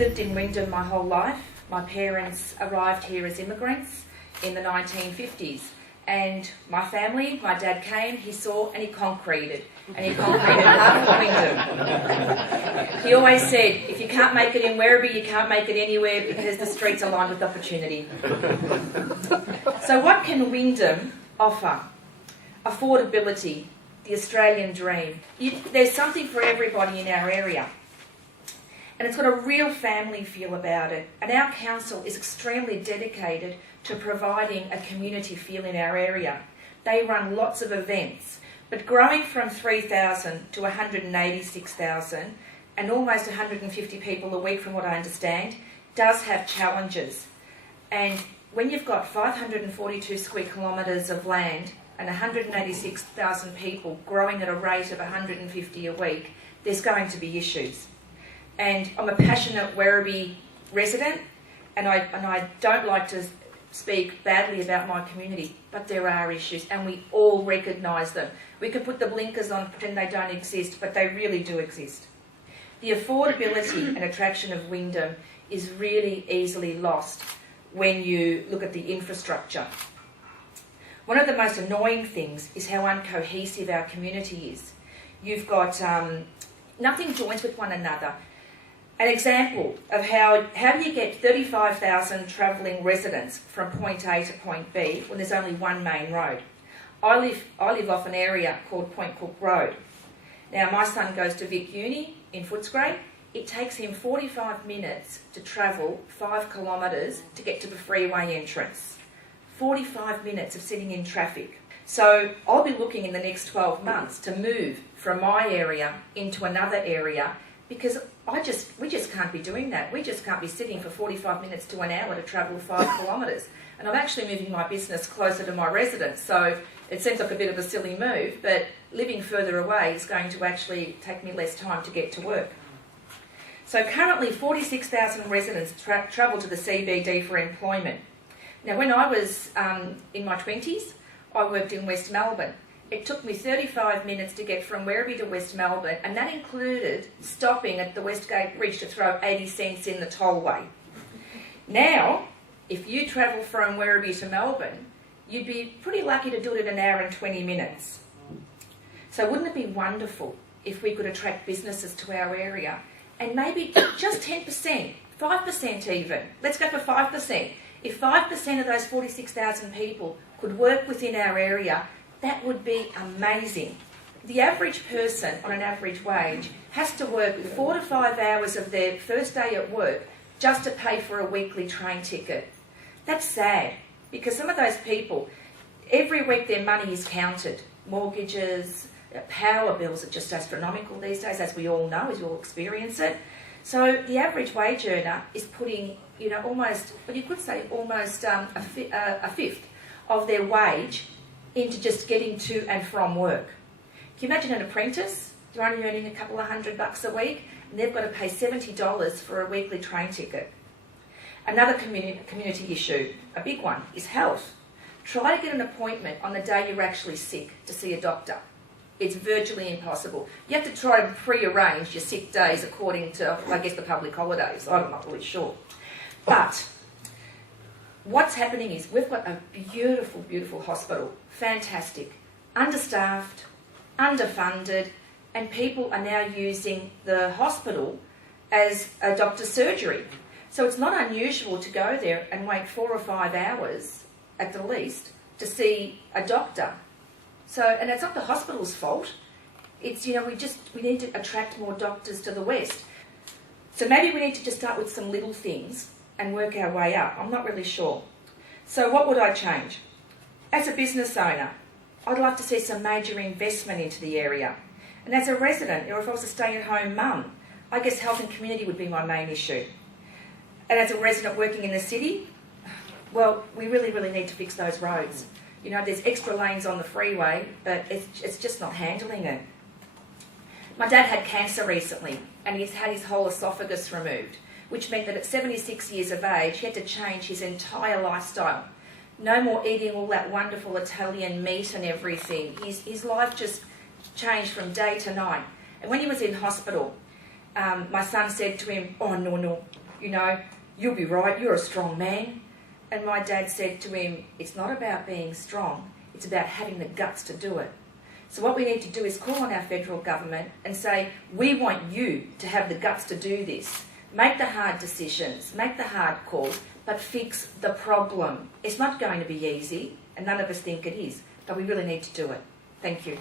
lived in Wyndham my whole life. My parents arrived here as immigrants in the 1950s. And my family, my dad came, he saw, and he concreted. And he concreted half of Wyndham. He always said, if you can't make it in Werribee, you can't make it anywhere because the streets are lined with opportunity. So what can Wyndham offer? Affordability, the Australian dream. There's something for everybody in our area. And it's got a real family feel about it. And our council is extremely dedicated to providing a community feel in our area. They run lots of events, but growing from 3,000 to 186,000 and almost 150 people a week from what I understand, does have challenges. And when you've got 542 square kilometres of land and 186,000 people growing at a rate of 150 a week, there's going to be issues. And I'm a passionate Werribee resident, and I don't like to speak badly about my community, but there are issues, and we all recognise them. We can put the blinkers on, pretend they don't exist, but they really do exist. The affordability and attraction of Wyndham is really easily lost when you look at the infrastructure. One of the most annoying things is how uncohesive our community is. You've got nothing joins with one another. An example of how do you get 35,000 travelling residents from point A to point B when there's only one main road? I live off an area called Point Cook Road. Now, my son goes to Vic Uni in Footscray. It takes him 45 minutes to travel 5 kilometres to get to the freeway entrance. 45 minutes of sitting in traffic. So I'll be looking in the next 12 months to move from my area into another area, because we just can't be doing that. We just can't be sitting for 45 minutes to an hour to travel 5 kilometres. And I'm actually moving my business closer to my residence, so it seems like a bit of a silly move, but living further away is going to actually take me less time to get to work. So currently 46,000 residents travel to the CBD for employment. Now, when I was in my 20s, I worked in West Melbourne. It took me 35 minutes to get from Werribee to West Melbourne, and that included stopping at the Westgate Bridge to throw 80 cents in the tollway. Now, if you travel from Werribee to Melbourne, you'd be pretty lucky to do it in an hour and 20 minutes. So wouldn't it be wonderful if we could attract businesses to our area, and maybe just 10%, 5% even. Let's go for 5%. If 5% of those 46,000 people could work within our area, that would be amazing. The average person on an average wage has to work 4 to 5 hours of their first day at work just to pay for a weekly train ticket. That's sad, because some of those people, every week their money is counted. Mortgages, power bills are just astronomical these days, as we all know, as you all experience it. So the average wage earner is putting, almost, but you could say almost a fifth of their wage into just getting to and from work. Can you imagine an apprentice? They're only earning a couple of $100 a week, and they've got to pay $70 for a weekly train ticket. Another community issue, a big one, is health. Try to get an appointment on the day you're actually sick to see a doctor. It's virtually impossible. You have to try to pre-arrange your sick days according to, I guess, the public holidays. I'm not really sure. But what's happening is we've got a beautiful, beautiful hospital. Fantastic. Understaffed, underfunded, and people are now using the hospital as a doctor's surgery. So it's not unusual to go there and wait 4 or 5 hours at the least to see a doctor. So, and it's not the hospital's fault. It's, we need to attract more doctors to the West. So maybe we need to just start with some little things and work our way up. I'm not really sure. So what would I change? As a business owner, I'd love to see some major investment into the area. And as a resident, or if I was a stay-at-home mum, I guess health and community would be my main issue. And as a resident working in the city, well, we really, really need to fix those roads. There's extra lanes on the freeway, but it's just not handling it. My dad had cancer recently, and he's had his whole esophagus removed, which meant that at 76 years of age, he had to change his entire lifestyle. No more eating all that wonderful Italian meat and everything. His life just changed from day to night. And when he was in hospital, my son said to him, "Oh, no, you know, you'll be right, you're a strong man. And my dad said to him, it's not about being strong, it's about having the guts to do it. So what we need to do is call on our federal government and say, we want you to have the guts to do this. Make the hard decisions, make the hard calls, but fix the problem. It's not going to be easy, and none of us think it is, but we really need to do it. Thank you.